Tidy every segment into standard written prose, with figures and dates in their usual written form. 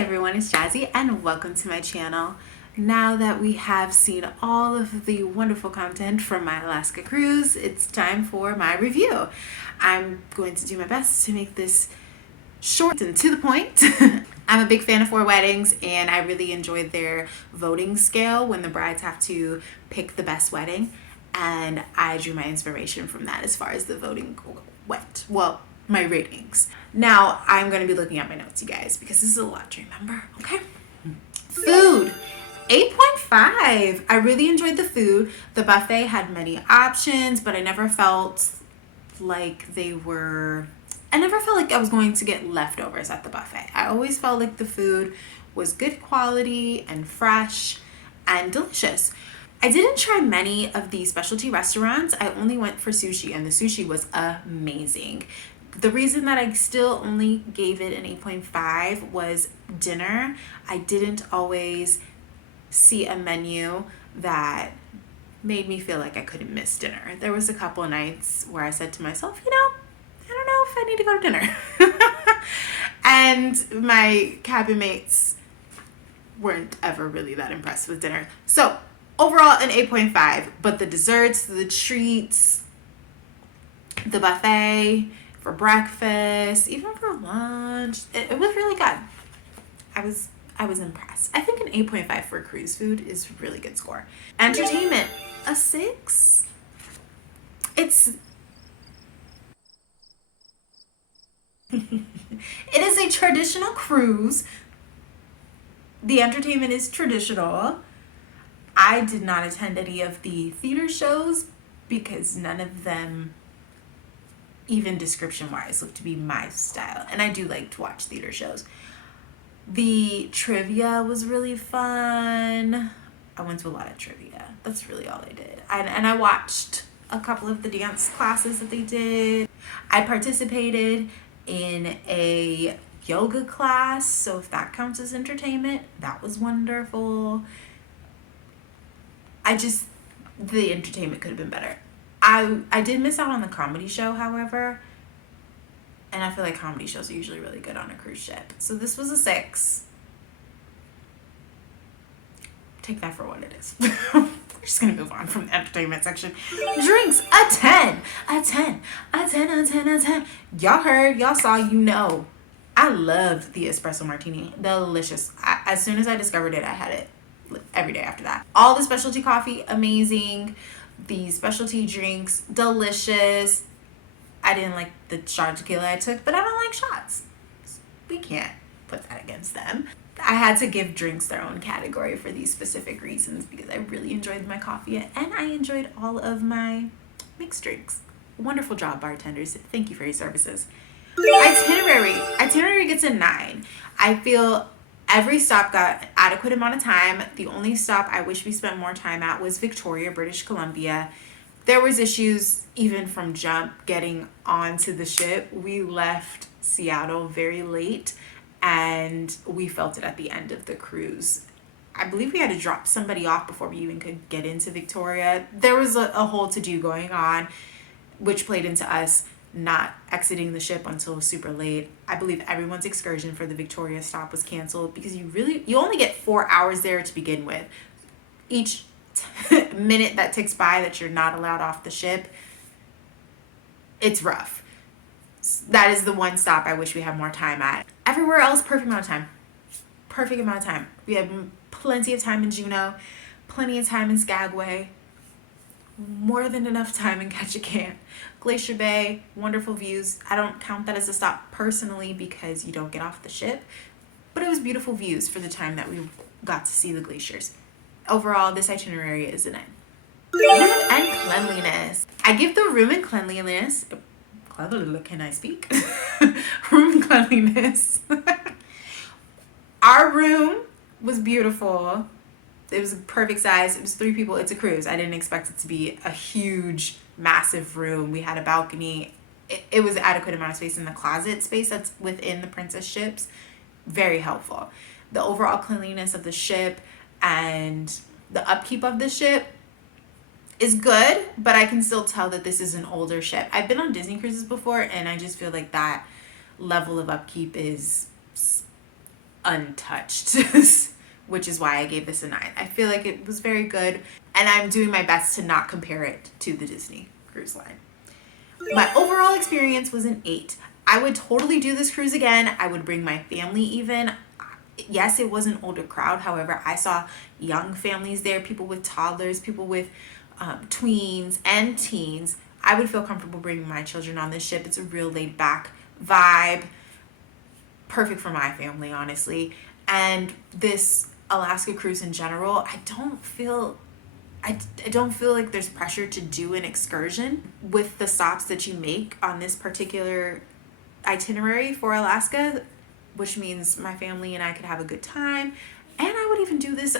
everyone, it's Jazzy and welcome to my channel. Now that we have seen all of the wonderful content from my Alaska cruise, it's time for my review. I'm going to do my best to make this short and to the point. I'm a big fan of Four Weddings and I really enjoyed their voting scale when the brides have to pick the best wedding, and I drew my inspiration from that as far as the voting went. Well, my ratings. Now I'm going to be looking at my notes, you guys, because this is a lot to remember. Okay. Food, 8.5. I really enjoyed the food. The buffet had many options, but I never felt like I was going to get leftovers at the buffet. I always felt like the food was good quality and fresh and delicious. I didn't try many of the specialty restaurants. I only went for sushi, and the sushi was amazing. The reason that I still only gave it an 8.5 was dinner. I didn't always see a menu that made me feel like I couldn't miss dinner. There was a couple of nights where I said to myself, I don't know if I need to go to dinner. And my cabin mates weren't ever really that impressed with dinner. So overall an 8.5, but the desserts, the treats, the buffet, for breakfast, even for lunch, it was really good. I was impressed. I think an 8.5 for cruise food is a really good score. Entertainment, a 6. It is a traditional cruise. The entertainment is traditional. I did not attend any of the theater shows because none of them, even description wise, look to be my style, and I do like to watch theater shows. The trivia was really fun. I went to a lot of trivia. That's really all I did. And I watched a couple of the dance classes that they did. I participated in a yoga class, so if that counts as entertainment, that was wonderful. The entertainment could have been better. I did miss out on the comedy show, however, and I feel like comedy shows are usually really good on a cruise ship. So this was a 6. Take that for what it is. We're just gonna move on from the entertainment section. Drinks, a 10. A 10. A 10, a 10, a 10. Y'all heard, y'all saw, I loved the espresso martini. Delicious. As soon as I discovered it, I had it every day after that. All the specialty coffee, amazing. The specialty drinks, delicious. I didn't like the shot of tequila I took, but I don't like shots. We can't put that against them. I had to give drinks their own category for these specific reasons because I really enjoyed my coffee and I enjoyed all of my mixed drinks. Wonderful job, bartenders. Thank you for your services. Itinerary gets a 9. I feel every stop got adequate amount of time. The only stop I wish we spent more time at was Victoria, British Columbia. There was issues even from jump getting onto the ship. We left Seattle very late and we felt it at the end of the cruise. I believe we had to drop somebody off before we even could get into Victoria. There was a whole to-do going on, which played into us not exiting the ship until super late. I believe everyone's excursion for the Victoria stop was canceled because you only get 4 hours there to begin with. Each minute that ticks by that you're not allowed off the ship, it's rough. That is the one stop I wish we had more time at. Everywhere else, perfect amount of time. Perfect amount of time. We had plenty of time in Juneau, plenty of time in Skagway, more than enough time in Ketchikan. Glacier Bay, wonderful views. I don't count that as a stop personally because you don't get off the ship, but it was beautiful views for the time that we got to see the glaciers. Overall, this itinerary is a 9. Room and cleanliness. I give the room and cleanliness, can I speak? Room and cleanliness. Our room was beautiful. It was a perfect size. It was 3 people. It's a cruise. I didn't expect it to be a huge, massive room. We had a balcony. It was adequate amount of space in the closet space that's within the Princess ships. Very helpful. The overall cleanliness of the ship and the upkeep of the ship is good, but I can still tell that this is an older ship. I've been on Disney cruises before, and I just feel like that level of upkeep is untouched, which is why I gave this a 9. I feel like it was very good, and I'm doing my best to not compare it to the Disney Cruise Line. My overall experience was an 8. I would totally do this cruise again. I would bring my family even. Yes, it was an older crowd. However, I saw young families there, people with toddlers, people with tweens and teens. I would feel comfortable bringing my children on this ship. It's a real laid back vibe. Perfect for my family, honestly. And this Alaska cruise in general, I don't feel like there's pressure to do an excursion with the stops that you make on this particular itinerary for Alaska, which means my family and I could have a good time. And I would even do this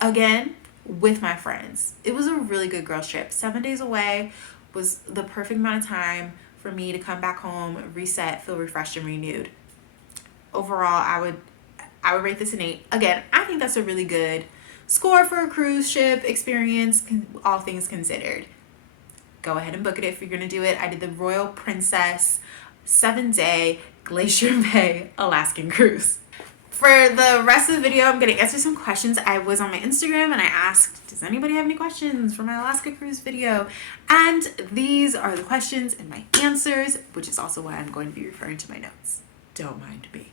again with my friends. It was a really good girls trip. 7 days away was the perfect amount of time for me to come back home, reset, feel refreshed and renewed. Overall, I would rate this an 8. Again, I think that's a really good score for a cruise ship experience, all things considered. Go ahead and book it if you're going to do it. I did the Royal Princess 7-day Glacier Bay Alaskan Cruise. For the rest of the video, I'm going to answer some questions. I was on my Instagram and I asked, does anybody have any questions for my Alaska cruise video? And these are the questions and my answers, which is also why I'm going to be referring to my notes. Don't mind me.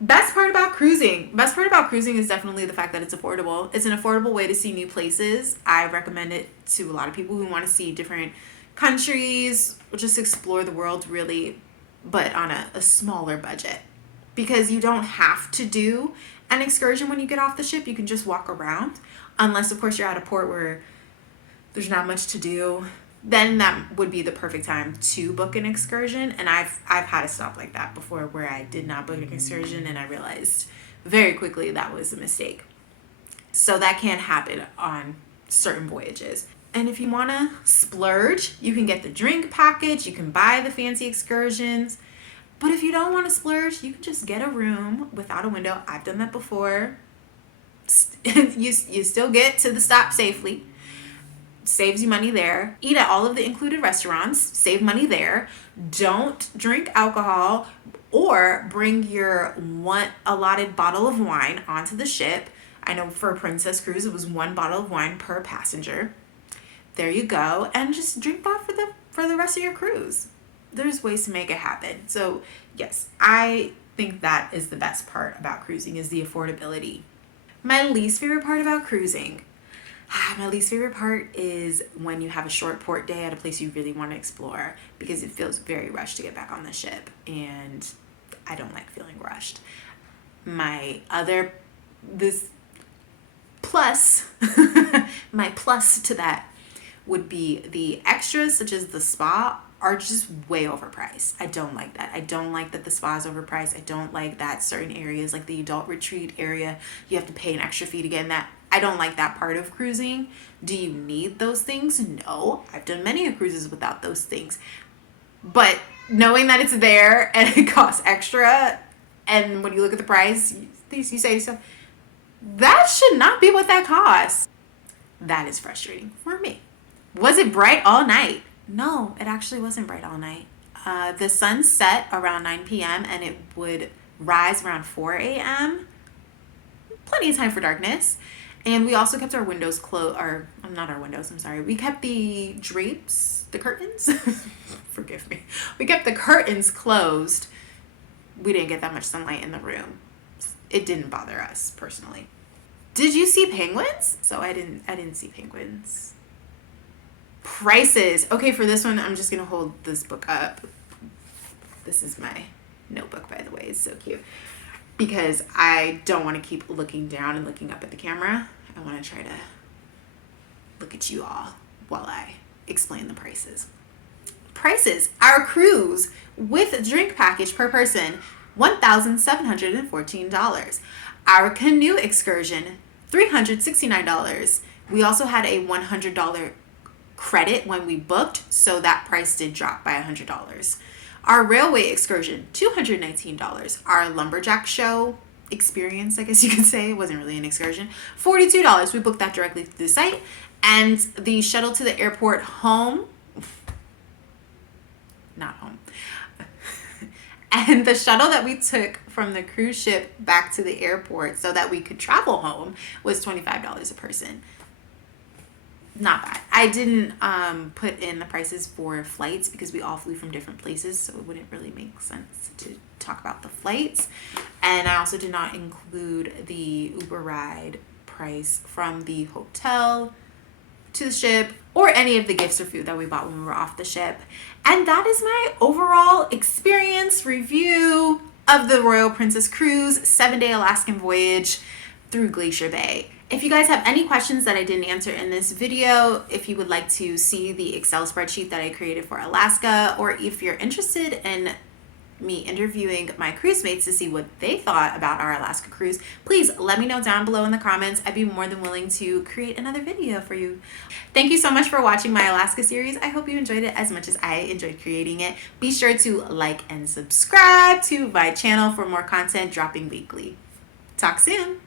Best part about cruising. Best part about cruising is definitely the fact that it's affordable. It's an affordable way to see new places. I recommend it to a lot of people who want to see different countries, just explore the world really, but on a smaller budget. Because you don't have to do an excursion when you get off the ship. You can just walk around. Unless, of course, you're at a port where there's not much to do. Then that would be the perfect time to book an excursion. And I've had a stop like that before where I did not book an excursion and I realized very quickly that was a mistake. So that can happen on certain voyages. And if you want to splurge, you can get the drink package. You can buy the fancy excursions. But if you don't want to splurge, you can just get a room without a window. I've done that before. You still get to the stop safely. Saves you money there. Eat at all of the included restaurants. Save money there. Don't drink alcohol or bring your one allotted bottle of wine onto the ship. I know for a Princess Cruise, it was 1 bottle of wine per passenger. There you go. And just drink that for the rest of your cruise. There's ways to make it happen. So yes, I think that is the best part about cruising is the affordability. My least favorite part about cruising. My least favorite part is when you have a short port day at a place you really want to explore because it feels very rushed to get back on the ship and I don't like feeling rushed. My plus to that would be the extras such as the spa are just way overpriced. I don't like that. I don't like that the spa is overpriced. I don't like that certain areas like the adult retreat area, you have to pay an extra fee to get in that. I don't like that part of cruising. Do you need those things? No. I've done many cruises without those things. But knowing that it's there and it costs extra, and when you look at the price, you say to yourself, that should not be what that costs. That is frustrating for me. Was it bright all night? No, it actually wasn't bright all night. The sun set around 9 p.m. and it would rise around 4 a.m. Plenty of time for darkness. And we also kept our windows closed, not our windows, I'm sorry. We kept the drapes, the curtains, forgive me. We kept the curtains closed. We didn't get that much sunlight in the room. It didn't bother us personally. Did you see penguins? So I didn't see penguins. Prices. Okay, for this one, I'm just going to hold this book up. This is my notebook, by the way. It's so cute. Because I don't want to keep looking down and looking up at the camera. I want to try to look at you all while I explain the prices. Prices. Our cruise with drink package per person, $1,714. Our canoe excursion, $369. We also had a $100 credit when we booked, so that price did drop by $100. Our railway excursion, $219. Our lumberjack show experience, I guess you could say, it wasn't really an excursion, $42. We booked that directly through the site. And the shuttle to the airport home, not home, And the shuttle that we took from the cruise ship back to the airport so that we could travel home was $25 a person. Not bad. I didn't put in the prices for flights because we all flew from different places, so it wouldn't really make sense to talk about the flights. And I also did not include the Uber ride price from the hotel to the ship or any of the gifts or food that we bought when we were off the ship. And that is my overall experience review of the Royal Princess Cruise 7-day Alaskan voyage through Glacier Bay. If you guys have any questions that I didn't answer in this video, if you would like to see the Excel spreadsheet that I created for Alaska, or if you're interested in me interviewing my cruise mates to see what they thought about our Alaska cruise, please let me know down below in the comments. I'd be more than willing to create another video for you. Thank you so much for watching my Alaska series. I hope you enjoyed it as much as I enjoyed creating it. Be sure to like and subscribe to my channel for more content dropping weekly. Talk soon.